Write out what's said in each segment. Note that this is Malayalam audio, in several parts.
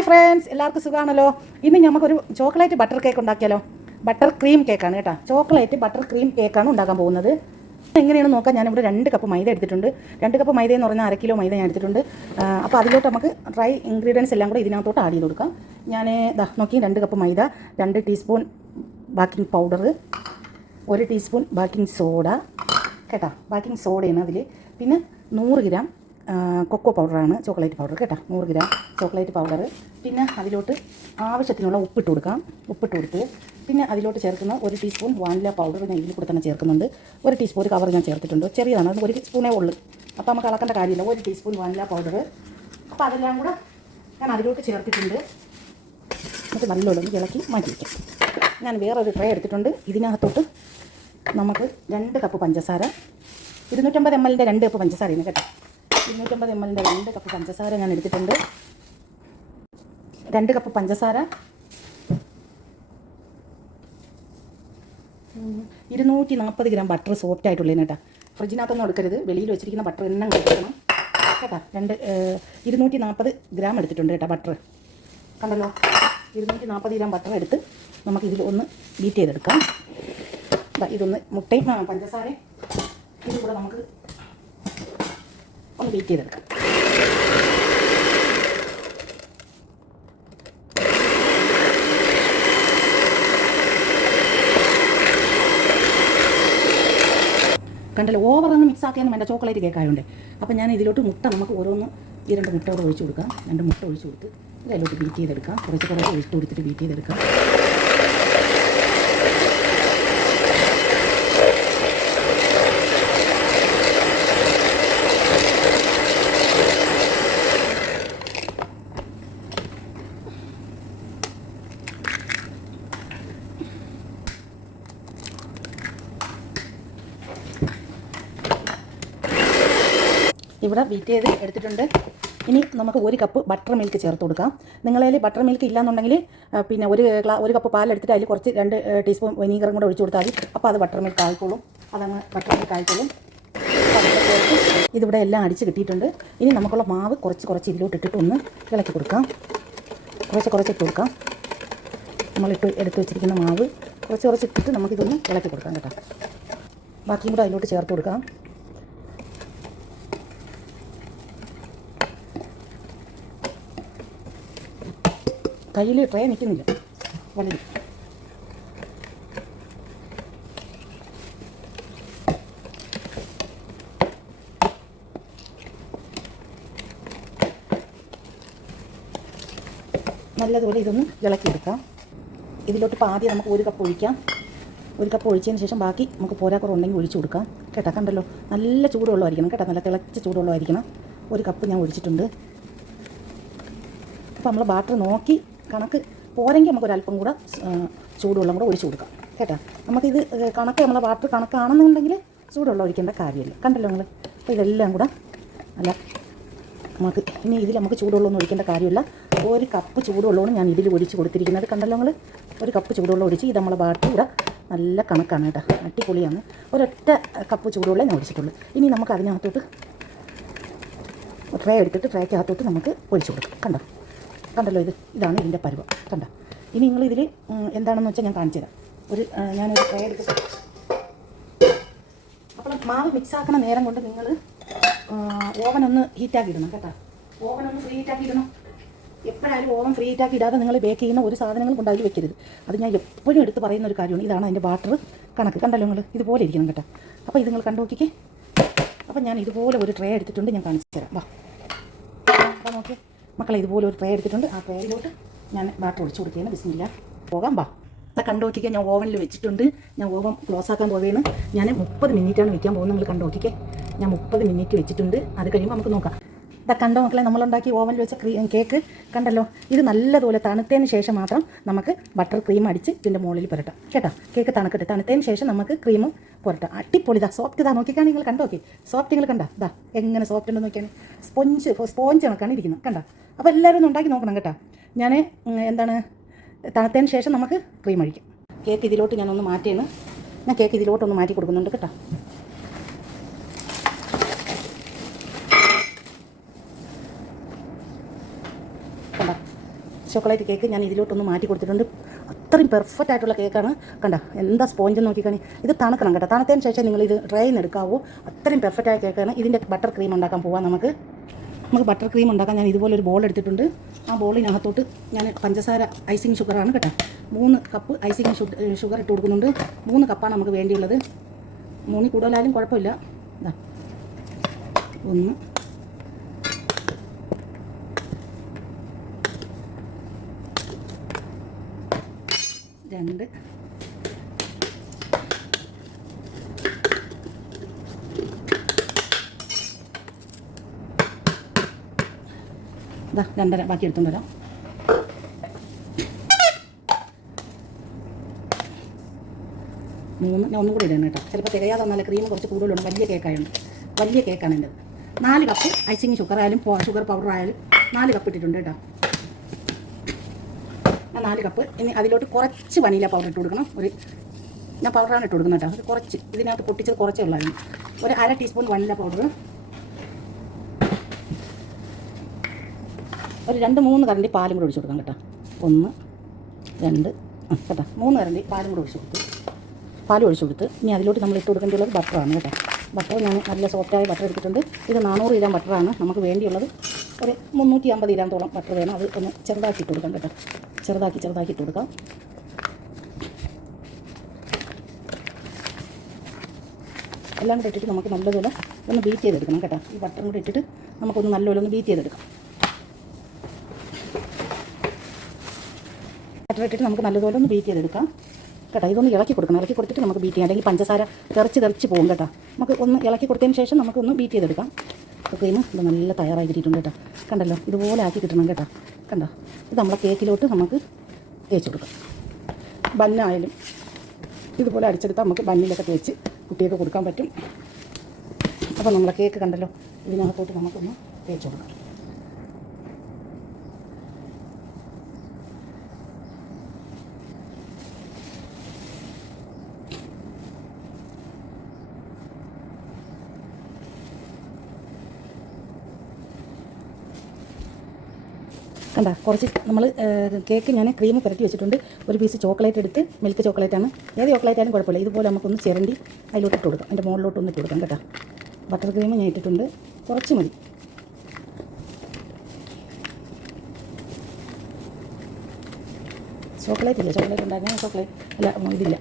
ഹായ് ഫ്രണ്ട്സ്, എല്ലാവർക്കും സുഖമാണല്ലോ. ഇന്ന് നമുക്കൊരു ചോക്ലേറ്റ് ബട്ടർ കേക്ക് ഉണ്ടാക്കിയാലോ. ബട്ടർ ക്രീം കേക്കാണ് കേട്ടോ. ചോക്ലേറ്റ് ബട്ടർ ക്രീം കേക്കാണ് ഉണ്ടാക്കാൻ പോകുന്നത്. എങ്ങനെയാണെന്ന് നോക്കാം. ഞാനിവിടെ 2 കപ്പ് മൈദ എടുത്തിട്ടുണ്ട്. 2 കപ്പ് മൈദ എന്ന് പറഞ്ഞാൽ 1 കിലോ മൈദ ഞാൻ എടുത്തിട്ടുണ്ട്. അപ്പോൾ അതിലോട്ട് നമുക്ക് ഡ്രൈ ഇൻഗ്രീഡിയൻസ് എല്ലാം കൂടെ ഇതിനകത്തോട്ട് ആഡ് ചെയ്ത് കൊടുക്കാം. ഞാൻ നോക്കി 2 കപ്പ് മൈദ, 2 teaspoon baking powder, 1 teaspoon baking soda കേട്ടോ. ബേക്കിംഗ് സോഡയാണ് അതിൽ. പിന്നെ 100 ഗ്രാം കൊക്കോ പൗഡറാണ്, ചോക്ലേറ്റ് പൗഡർ കേട്ടോ. 100 ഗ്രാം ചോക്ലേറ്റ് പൗഡർ. പിന്നെ അതിലോട്ട് ആവശ്യത്തിനുള്ള ഉപ്പിട്ട് കൊടുക്കാം. ഉപ്പിട്ട് കൊടുത്ത് പിന്നെ അതിലോട്ട് ചേർക്കുന്ന 1 ടീസ്പൂൺ വാനില പൗഡർ ഞാൻ ഇതിൽ കൂടെ തന്നെ ചേർക്കുന്നുണ്ട്. 1 ടീസ്പൂൺ കവർ ഞാൻ ചേർത്തിട്ടുണ്ട്. ചെറിയതാണ്, അത് 1 സ്പൂണേ ഉള്ളൂ. അപ്പോൾ നമുക്ക് അളക്കേണ്ട കാര്യമില്ല. 1 ടീസ്പൂൺ വാനില പൗഡർ. അപ്പോൾ അതെല്ലാം കൂടെ ഞാൻ അതിലോട്ട് ചേർത്തിട്ടുണ്ട്. എന്നിട്ട് നല്ലോണം ഇളക്കി മാറ്റി വയ്ക്കാം. ഞാൻ വേറൊരു ട്രേ എടുത്തിട്ടുണ്ട്. ഇതിനകത്തോട്ട് നമുക്ക് 2 കപ്പ് പഞ്ചസാര, 250 ml 2 കപ്പ് പഞ്ചസാരയാണ് കേട്ടോ. 250 ml 2 കപ്പ് പഞ്ചസാര ഞാൻ എടുത്തിട്ടുണ്ട്. 2 കപ്പ് പഞ്ചസാര, 240 ഗ്രാം ബട്ടർ സോഫ്റ്റ് ആയിട്ടുള്ളതിന് കേട്ടോ. ഫ്രിഡ്ജിനകത്തൊന്നും എടുക്കരുത്, വെളിയിൽ വെച്ചിരിക്കുന്ന ബട്ടർ എല്ലാം കഴിക്കണം കേട്ടോ. 240 ഗ്രാം എടുത്തിട്ടുണ്ട് കേട്ടോ ബട്ടർ. കണ്ടല്ലോ, 240 ഗ്രാം ബട്ടർ എടുത്ത് നമുക്ക് ഇതിൽ ഒന്ന് ബീറ്റ് ചെയ്തെടുക്കാം. ഇതൊന്ന് മുട്ടയും പഞ്ചസാരയും ഇതിൽ കൂടെ നമുക്ക് ഒന്ന് ബീറ്റ് ചെയ്തെടുക്കാം. കണ്ടല്ലോ, ഓവറൊന്നും മിക്സ് ആക്കിയാലും വേണ്ട, ചോക്ലേറ്റ് കേക്കായതുകൊണ്ട്. അപ്പോൾ ഞാൻ ഇതിലോട്ട് മുട്ട നമുക്ക് ഓരോന്ന് 2 മുട്ട കൂടെ ഒഴിച്ച് കൊടുക്കാം. 2 മുട്ട ഒഴിച്ച് കൊടുത്ത് ഇതിലോട്ട് ബീറ്റ് ചെയ്തെടുക്കാം. കുറച്ച് ഒഴിച്ച് കൊടുത്തിട്ട് ബീറ്റ് ചെയ്തെടുക്കാം. ഇവിടെ ബീറ്റ് ചെയ്ത് എടുത്തിട്ടുണ്ട്. ഇനി നമുക്ക് 1 കപ്പ് ബട്ടർ മിൽക്ക് ചേർത്ത് കൊടുക്കാം. നിങ്ങളതിൽ ബട്ടർ മിൽക്ക് ഇല്ലാന്നുണ്ടെങ്കിൽ പിന്നെ 1 കപ്പ് പാലെടുത്തിട്ട് അതിൽ കുറച്ച് 2 ടീസ്പൂൺ വിനീഗറും കൂടെ ഒഴിച്ച് കൊടുത്താൽ മതി. അപ്പോൾ അത് ബട്ടർ മിൽക്ക് ആയിക്കോളും. അതങ്ങ് ബട്ടർ മിൽക്ക് ആയിക്കോളും. ഇതിവിടെ എല്ലാം അടിച്ച് കിട്ടിയിട്ടുണ്ട്. ഇനി നമുക്കുള്ള മാവ് കുറച്ച് ഇതിലോട്ട് ഇട്ടിട്ട് ഒന്ന് ഇളക്കി കൊടുക്കാം. കുറച്ച് ഇട്ട് കൊടുക്കാം. നമ്മളിട്ട് എടുത്ത് വെച്ചിരിക്കുന്ന മാവ് കുറച്ച് ഇട്ടിട്ട് നമുക്കിതൊന്ന് ഇളക്കി കൊടുക്കാം കേട്ടോ. ബാക്കിയും കൂടെ അതിലോട്ട് ചേർത്ത് കൊടുക്കാം. കയ്യിൽ ട്രേ നിൽക്കുന്നില്ല, വളരെ നല്ലതുപോലെ ഇതൊന്ന് ഇളക്കിയെടുക്കാം. ഇതിലോട്ട് ഇപ്പോൾ ആദ്യം നമുക്ക് 1 കപ്പ് ഒഴിക്കാം. 1 കപ്പ് ഒഴിച്ചതിന് ശേഷം ബാക്കി നമുക്ക് പോരാക്കുറവുണ്ടെങ്കിൽ ഒഴിച്ചു കൊടുക്കാം കേട്ടോ. കണ്ടല്ലോ, നല്ല ചൂടുവെള്ളമായിരിക്കണം കേട്ടോ, നല്ല തിളച്ച ചൂടുവെള്ളമായിരിക്കണം. 1 കപ്പ് ഞാൻ ഒഴിച്ചിട്ടുണ്ട്. അപ്പോൾ നമ്മൾ ബാറ്റർ നോക്കി കണക്ക് പോരെങ്കിൽ നമുക്കൊരല്പം കൂടെ ചൂടുവെള്ളം കൂടെ ഒഴിച്ചു കൊടുക്കാം കേട്ടോ. നമുക്കിത് കണക്ക് നമ്മളെ ബാറ്റർ കണക്കാണെന്നുണ്ടെങ്കിൽ ചൂടുവെള്ളം ഒഴിക്കേണ്ട കാര്യമില്ല. കണ്ടല്ലോ നിങ്ങൾ. അപ്പോൾ ഇതെല്ലാം കൂടെ അല്ല നമുക്ക് ഇനി ഇതിൽ നമുക്ക് ചൂടുവെള്ളം ഒഴിക്കേണ്ട കാര്യമില്ല. 1 കപ്പ് ചൂടുവെള്ളമാണ് ഞാൻ ഇതിൽ ഒഴിച്ച് കൊടുത്തിരിക്കുന്നത്. കണ്ടല്ലോ നിങ്ങൾ. 1 കപ്പ് ചൂടുവെള്ളം ഒഴിച്ച് ഇത് നമ്മളെ ബാറ്റർ കൂടെ നല്ല കണക്കാണ് കേട്ടോ, അടിപൊളിയാണ്. ഒരൊറ്റ കപ്പ് ചൂടുവെള്ളം ഞാൻ ഒഴിച്ചിട്ടുള്ളൂ. ഇനി നമുക്ക് അതിനകത്തോട്ട് ട്രേ എടുത്തിട്ട് ട്രേക്കകത്തോട്ട് നമുക്ക് ഒഴിച്ചു കൊടുക്കാം. കണ്ടല്ലോ, ഇതാണ് ഇതിൻ്റെ പരുവം. കണ്ടോ. ഇനി നിങ്ങളിതിൽ എന്താണെന്ന് വെച്ചാൽ ഞാൻ കാണിച്ചു തരാം. ഞാനൊരു ട്രേ എടുത്തിട്ട് അപ്പോൾ മാവ് മിക്സ് ആക്കണ നേരം കൊണ്ട് നിങ്ങൾ ഓവനൊന്ന് ഹീറ്റാക്കി ഇടണം കേട്ടോ. ഓവനൊന്ന് ഫ്രീ ഹീറ്റാക്കി ഇടണം. എപ്പോഴായാലും ഓവൻ ഫ്രീ ഹീറ്റാക്കി ഇടാതെ നിങ്ങൾ ബേക്ക് ചെയ്യുന്ന ഒരു സാധനങ്ങൾ കൊണ്ട് അതിൽ വെക്കരുത്. അത് ഞാൻ എപ്പോഴും എടുത്ത് പറയുന്ന ഒരു കാര്യമാണ്. ഇതാണ് അതിൻ്റെ ബാറ്റർ കണക്ക്. കണ്ടല്ലോ നിങ്ങൾ, ഇതുപോലെ ഇരിക്കണം കേട്ടോ. അപ്പോൾ ഇത് നിങ്ങൾ കണ്ടു നോക്കിക്കേ. അപ്പോൾ ഞാൻ ഇതുപോലെ ഒരു ട്രേ എടുത്തിട്ടുണ്ട്, ഞാൻ കാണിച്ചു തരാം. വാ, അപ്പോൾ നോക്കി മക്കളെ, ഇതുപോലെ ഒരു ട്രേ എടുത്തിട്ടുണ്ട്. ആ ട്രേയിലോട്ട് ഞാൻ ബാറ്റർ ഒഴിച്ചു കൊടുക്കുകയാണ്. ബിസ്മില്ല, പോകാം. ബാ, കണ്ടു നോക്കിക്കേ. ഞാൻ ഓവനിൽ വെച്ചിട്ടുണ്ട്. ഞാൻ ഓവൻ ക്ലോസ് ആക്കാൻ പോവുകയാണ്. ഞാൻ 30 മിനിറ്റാണ് വയ്ക്കാൻ പോകുന്നത്. നിങ്ങൾ കണ്ടു നോക്കിക്കേ. ഞാൻ 30 മിനിറ്റ് വെച്ചിട്ടുണ്ട്. അത് കഴിയുമ്പോൾ നമുക്ക് നോക്കാം. കണ്ടോ മക്കളെ, നമ്മളുണ്ടാക്കി ഓവനിൽ വെച്ച കേക്ക് കണ്ടല്ലോ. ഇത് നല്ലതുപോലെ തണുത്തതിന് ശേഷം മാത്രം നമുക്ക് ബട്ടർ ക്രീം അടിച്ച് ഇതിൻ്റെ മുകളിൽ പുരട്ടാം കേട്ടോ. കേക്ക് തണുക്കട്ടെ. തണുത്തതിന് ശേഷം നമുക്ക് ക്രീം പുരട്ടാം. അടിപൊളി. സോഫ്റ്റ് നോക്കിക്കാണ് നിങ്ങൾ. കണ്ടോ നോക്കി സോഫ്റ്റ് നിങ്ങൾ കണ്ട. എങ്ങനെ സോഫ്റ്റ് ഉണ്ടെന്ന് നോക്കിയാണ്. സ്പോഞ്ച് കണക്കാണ് ഇരിക്കുന്നത്. കണ്ട. അപ്പോൾ എല്ലാവരും ഒന്ന് ഉണ്ടാക്കി നോക്കണം കേട്ടോ. ഞാൻ തണുത്തതിന് ശേഷം നമുക്ക് ക്രീം അഴിക്കാം. കേക്ക് ഇതിലോട്ട് ഞാനൊന്ന് മാറ്റിയാണ്. ഞാൻ കേക്ക് ഇതിലോട്ടൊന്ന് മാറ്റി കൊടുക്കുന്നുണ്ട് കേട്ടോ. ചോക്ലേറ്റ് കേക്ക് ഞാൻ ഇതിലോട്ടൊന്ന് മാറ്റി കൊടുത്തിട്ടുണ്ട്. അത്രയും പെർഫെക്റ്റ് ആയിട്ടുള്ള കേക്കാണ്. കണ്ട എന്താ സ്പോഞ്ച് നോക്കിക്കാണി. ഇത് തണുക്കണം കേട്ടോ. തണുത്തതിന് ശേഷം നിങ്ങൾ ഇത് ട്രെയിൻ എടുക്കാവൂ. അത്രയും പെർഫെക്റ്റ് ആയ കേക്കാണ്. ഇതിൻ്റെ ബട്ടർ ക്രീം ഉണ്ടാക്കാൻ പോവാം. നമുക്ക് ബട്ടർ ക്രീം ഉണ്ടാക്കാൻ ഞാൻ ഇതുപോലൊരു ബോൾ എടുത്തിട്ടുണ്ട്. ആ ബോളിനകത്തോട്ട് ഞാൻ പഞ്ചസാര ഐസിങ് ഷുഗറാണ് കേട്ടോ. 3 കപ്പ് ഐസിങ് ഷുഗർ ഇട്ട് കൊടുക്കുന്നുണ്ട്. 3 കപ്പാണ് നമുക്ക് വേണ്ടിയുള്ളത്. 3 കൂടുതലായാലും കുഴപ്പമില്ല. ഇതാ 1 2 ഇതാ 2.5 ബാക്കി എടുത്തുകൊണ്ട് വരാം. 3 ഞാൻ ഒന്നും കൂടി ഇടണം കേട്ടോ. ചിലപ്പോൾ തികയാതെ വന്നാൽ ക്രീം കുറച്ച് കൂടുതലുണ്ട്. വലിയ കേക്കായുണ്ട്. വലിയ കേക്കാണ് എൻ്റെ. 4 കപ്പ് ഐസിങ് ഷുഗറായാലും ഷുഗർ പൗഡറായാലും 4 കപ്പ് ഇട്ടിട്ടുണ്ട് കേട്ടോ. 4 കപ്പ്. ഇനി അതിലോട്ട് കുറച്ച് വനില പൗഡർ ഇട്ട് കൊടുക്കണം. ഞാൻ പൗഡറാണ് ഇട്ട് കൊടുക്കുന്നത് കേട്ടോ. കുറച്ച് ഇതിനകത്ത് പൊട്ടിച്ചത് കുറച്ചേ ഉള്ളായിരുന്നു. 1/2 ടീസ്പൂൺ വനില പൗഡർ, 2-3 കരണ്ടി പാലും കൂടെ ഒഴിച്ച് കൊടുക്കാം കേട്ടോ. 1 2 കേട്ടോ. 3 കരണ്ടി പാലും കൂടെ ഒഴിച്ച് കൊടുത്തു. പാൽ ഒഴിച്ച് കൊടുത്ത് ഇനി അതിലോട്ട് നമ്മൾ ഇട്ട് കൊടുക്കേണ്ടിയുള്ളത് ബട്ടറാണ് കേട്ടോ. ബട്ടർ ഞാൻ നല്ല സോഫ്റ്റായ ബട്ടർ എടുത്തിട്ടുണ്ട്. ഇത് 400 ഗ്രാം ബട്ടറാണ് നമുക്ക് വേണ്ടിയുള്ളത്. ഒരു 350 ഗ്രാമത്തോളം ബട്ടർ വേണം. അത് ഒന്ന് ചെറുതാക്കി ഇട്ട് കൊടുക്കാം കേട്ടോ. ചെറുതാക്കി ഇട്ട് കൊടുക്കാം. എല്ലാം കൂടെ ഇട്ടിട്ട് നമുക്ക് നല്ലതുപോലെ ഒന്ന് ബീറ്റ് ചെയ്തെടുക്കണം കേട്ടോ. ഈ ബട്ടറും കൂടെ ഇട്ടിട്ട് നമുക്കൊന്ന് നല്ലപോലെ ഒന്ന് ബീറ്റ് ചെയ്തെടുക്കാം. ബട്ടർ ഇട്ടിട്ട് നമുക്ക് നല്ലതുപോലെ ഒന്ന് ബീറ്റ് ചെയ്തെടുക്കാം കേട്ടോ. ഇതൊന്ന് ഇളക്കി കൊടുക്കണം. ഇളക്കി കൊടുത്തിട്ട് നമുക്ക് ബീറ്റ് ചെയ്യാം. അല്ലെങ്കിൽ പഞ്ചസാര തെറിച്ച് പോകും കേട്ടോ. നമുക്ക് ഒന്ന് ഇളക്കി കൊടുത്തതിന് ശേഷം നമുക്കൊന്ന് ബീറ്റ് ചെയ്തെടുക്കാം. ക്രീം ഇത് നല്ല തയ്യാറായി കിട്ടിയിട്ടുണ്ട് കേട്ടോ. കണ്ടല്ലോ, ഇതുപോലെ ആക്കി കിട്ടണം കേട്ടോ. കണ്ടോ, ഇത് നമ്മളെ കേക്കിലോട്ട് നമുക്ക് തേച്ച് കൊടുക്കാം. ബന്നായാലും ഇതുപോലെ അടിച്ചെടുത്താൽ നമുക്ക് ബന്നിലൊക്കെ തേച്ച് കുട്ടിയൊക്കെ കൊടുക്കാൻ പറ്റും. അപ്പോൾ നമ്മളെ കേക്ക് കണ്ടല്ലോ, ഇതിനകത്തോട്ട് നമുക്കൊന്ന് തേച്ച് കൊടുക്കാം. കണ്ട കുറച്ച് നമ്മൾ കേക്ക് ഞാൻ ക്രീം പുരട്ടി വെച്ചിട്ടുണ്ട്. ഒരു പീസ് ചോക്ലേറ്റ് എടുത്ത്, മിൽക്ക് ചോക്ലേറ്റാണ്, ഏത് ചോക്ലേറ്റ് ആയാലും കുഴപ്പമില്ല. ഇതുപോലെ നമുക്കൊന്ന് ചിരണ്ടി അതിലോട്ട് ഇട്ട് കൊടുക്കാം. അതിൻ്റെ മുകളിലോട്ടൊന്ന് ഇട്ട് കൊടുക്കാം കേട്ടോ. ബട്ടർ ക്രീം ഞാൻ ഇട്ടിട്ടുണ്ട്, കുറച്ച് മതി. ചോക്ലേറ്റ് ഉണ്ടായിരുന്ന ചോക്ലേറ്റ് അല്ല, ഇതില്ല,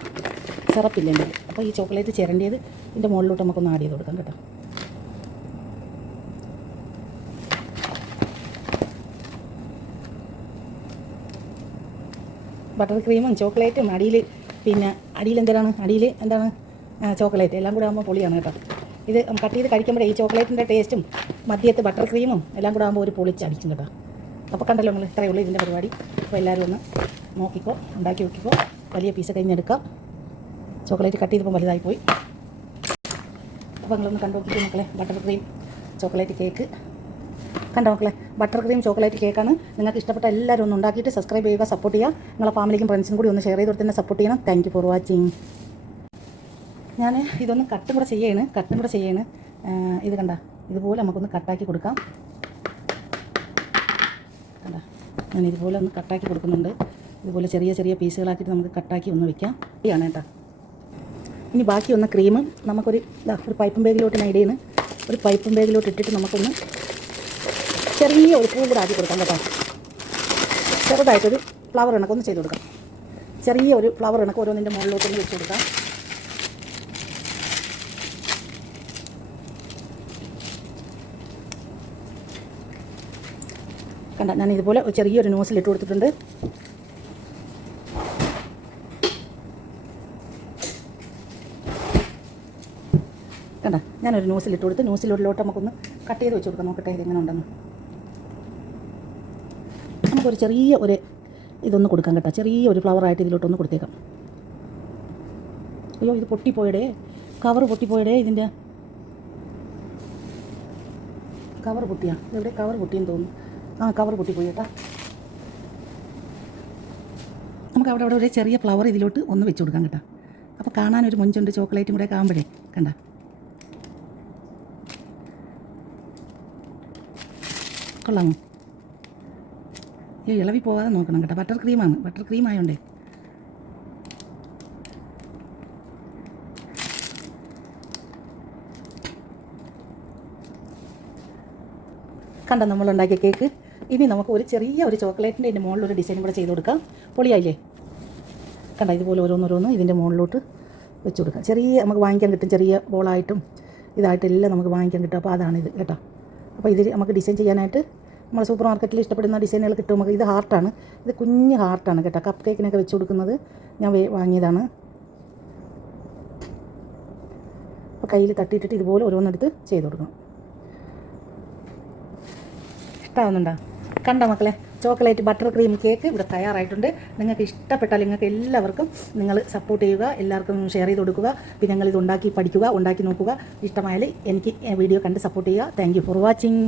സിറപ്പില്ല എൻ്റെ. അപ്പോൾ ഈ ചോക്ലേറ്റ് ചിരണ്ടിയത് ഇതിൻ്റെ മുകളിലോട്ട് നമുക്കൊന്ന് ആഡ് ചെയ്ത് കൊടുക്കാം കേട്ടോ. ബട്ടർ ക്രീമും ചോക്ലേറ്റും അടിയിൽ എന്താണ് ചോക്ലേറ്റ് എല്ലാം കൂടെ ആകുമ്പോൾ പൊളിയാണ് കേട്ടോ. ഇത് കട്ട് ചെയ്ത് കഴിക്കുമ്പോഴേ ഈ ചോക്ലേറ്റിൻ്റെ ടേസ്റ്റും മധ്യത്ത് ബട്ടർ ക്രീമും എല്ലാം കൂടെ ആകുമ്പോൾ ഒരു പൊളിച്ചടിക്കും കേട്ടോ. അപ്പോൾ കണ്ടല്ലോ നിങ്ങൾ, ഇത്രയേ ഉള്ളൂ ഇതിൻ്റെ പരിപാടി. അപ്പോൾ എല്ലാവരും ഒന്ന് നോക്കിക്കോ, ഉണ്ടാക്കി നോക്കിക്കോ. വലിയ പീസ് കഴിഞ്ഞെടുക്കാം. ചോക്ലേറ്റ് കട്ട് ചെയ്തപ്പോൾ വലുതായിപ്പോയി. അപ്പോൾ നിങ്ങളൊന്ന് കണ്ടു നോക്കിക്കോ മക്കളെ. ബട്ടർ ക്രീം ചോക്ലേറ്റ് കേക്ക് കണ്ടോ മക്കളെ. ബട്ടർ ക്രീം ചോക്ലേറ്റ് കേക്കാണ്. നിങ്ങൾക്ക് ഇഷ്ടപ്പെട്ട എല്ലാവരും ഒന്ന് ഉണ്ടാക്കിയിട്ട് സബ്സ്ക്രൈബ് ചെയ്യുക, സപ്പോർട്ട് ചെയ്യുക. നിങ്ങളെ ഫാമിലിക്കും ഫ്രണ്ട്സിനും കൂടി ഒന്ന് ഷെയർ ചെയ്ത് കൊടുത്ത് തന്നെ സപ്പോർട്ട് ചെയ്യണം. Thank you for watching. ഞാൻ ഇതൊന്ന് കട്ടും കൂടെ ചെയ്യാണ്. ഇത് കണ്ട, ഇതുപോലെ നമുക്കൊന്ന് കട്ടാക്കി കൊടുക്കാം. കണ്ട, ഞാൻ ഇതുപോലെ ഒന്ന് കട്ടാക്കി കൊടുക്കുന്നുണ്ട്. ഇതുപോലെ ചെറിയ ചെറിയ പീസുകളാക്കിയിട്ട് നമുക്ക് കട്ടാക്കി ഒന്ന് വെക്കാം. ഇതാണ് കേട്ടോ. ഇനി ബാക്കി ഒന്ന് ക്രീം നമുക്കൊരു പൈപ്പും ബാഗിലോട്ട് ഞാൻ ഇടയാണ്. ഒരു പൈപ്പും ബാഗിലോട്ട് ഇട്ടിട്ട് നമുക്കൊന്ന് ചെറിയ ഒരു പൂ കൂടെ ആക്കി കൊടുക്കാം കേട്ടോ. ചെറുതായിട്ടൊരു ഫ്ലവർ കണക്കൊന്ന് ചെയ്ത് കൊടുക്കാം. ചെറിയ ഒരു ഫ്ലവർ കണക്ക് ഓരോന്നിൻ്റെ മുകളിലോട്ടൊന്ന് വെച്ച് കൊടുക്കാം. കണ്ട, ഞാൻ ഇതുപോലെ ചെറിയൊരു നോസിൽ ഇട്ട് കൊടുത്തിട്ടുണ്ട്. കണ്ട, ഞാനൊരു നോസിൽ ഇട്ട് കൊടുത്ത് നോസിലോട്ട് നമുക്കൊന്ന് കട്ട് ചെയ്ത് വെച്ച് കൊടുക്കാം. നോക്കട്ടെ ഇതെങ്ങനെ ഉണ്ടെന്ന്. നമുക്കൊരു ചെറിയ ഇതൊന്ന് കൊടുക്കാം കേട്ടോ. ചെറിയ ഒരു ഫ്ലവറായിട്ട് ഇതിലോട്ടൊന്ന് കൊടുത്തേക്കാം. അയ്യോ, ഇത് പൊട്ടിപ്പോയടേ, കവർ പൊട്ടിപ്പോയടേ. ഇതിൻ്റെ കവർ പൊട്ടിയാണ്. ഇതെവിടെ കവർ പൊട്ടിയെന്ന് തോന്നുന്നു. കവർ പൊട്ടിപ്പോയി കേട്ടോ. നമുക്ക് അവിടെ ഒരു ചെറിയ ഫ്ലവർ ഇതിലോട്ട് ഒന്ന് വെച്ച് കൊടുക്കാം കേട്ടോ. അപ്പോൾ കാണാനൊരു മൊഞ്ചുണ്ട്. ചോക്ലേറ്റും കൂടെ ആകുമ്പോഴേ കണ്ട, കൊള്ളാമോ? ഈ ഇളവി പോകാതെ നോക്കണം കേട്ടോ. ബട്ടർ ക്രീമാണ്, ബട്ടർ ക്രീം ആയതുകൊണ്ടേ. കണ്ടോ നമ്മളുണ്ടാക്കിയ കേക്ക്. ഇനി നമുക്ക് ഒരു ചെറിയ ഒരു ചോക്ലേറ്റിൻ്റെ ഇതിൻ്റെ മുകളിലൊരു ഡിസൈൻ കൂടെ ചെയ്ത് കൊടുക്കാം. പൊളിയായില്ലേ? കണ്ടോ ഇതുപോലെ ഓരോന്നോരോന്ന് ഇതിൻ്റെ മുകളിലോട്ട് വെച്ച് കൊടുക്കാം. ചെറിയ നമുക്ക് വാങ്ങിക്കാൻ കിട്ടും, ചെറിയ ബോളായിട്ടും ഇതായിട്ടെല്ലാം നമുക്ക് വാങ്ങിക്കാൻ കിട്ടും. അപ്പോൾ അതാണിത് കേട്ടോ. അപ്പോൾ ഇതിൽ നമുക്ക് ഡിസൈൻ ചെയ്യാനായിട്ട് നമ്മൾ സൂപ്പർ മാർക്കറ്റിൽ ഇഷ്ടപ്പെടുന്ന ഡിസൈനുകൾ കിട്ടും നമുക്ക്. ഇത് ഹാർട്ടാണ്, ഇത് കുഞ്ഞ് ഹാർട്ടാണ് കേട്ടോ. കപ്പ് കേക്കിനൊക്കെ വെച്ച് കൊടുക്കുന്നത് ഞാൻ വാങ്ങിയതാണ്. അപ്പോൾ കയ്യിൽ തട്ടിയിട്ടിട്ട് ഇതുപോലെ ഓരോന്നെടുത്ത് ചെയ്ത് കൊടുക്കണം. ഇഷ്ടമാവുന്നുണ്ടോ? കണ്ടോ മക്കളെ, ചോക്ലേറ്റ് ബട്ടർ ക്രീം കേക്ക് ഇവിടെ തയ്യാറായിട്ടുണ്ട്. നിങ്ങൾക്ക് ഇഷ്ടപ്പെട്ടാൽ നിങ്ങൾക്ക് എല്ലാവർക്കും നിങ്ങൾ സപ്പോർട്ട് ചെയ്യുക, എല്ലാവർക്കും ഷെയർ ചെയ്ത് കൊടുക്കുക. പിന്നെ നിങ്ങളിത് ഉണ്ടാക്കി പഠിക്കുക, ഉണ്ടാക്കി നോക്കുക. ഇഷ്ടമായാൽ എനിക്ക് വീഡിയോ കണ്ട് സപ്പോർട്ട് ചെയ്യുക. Thank you for watching.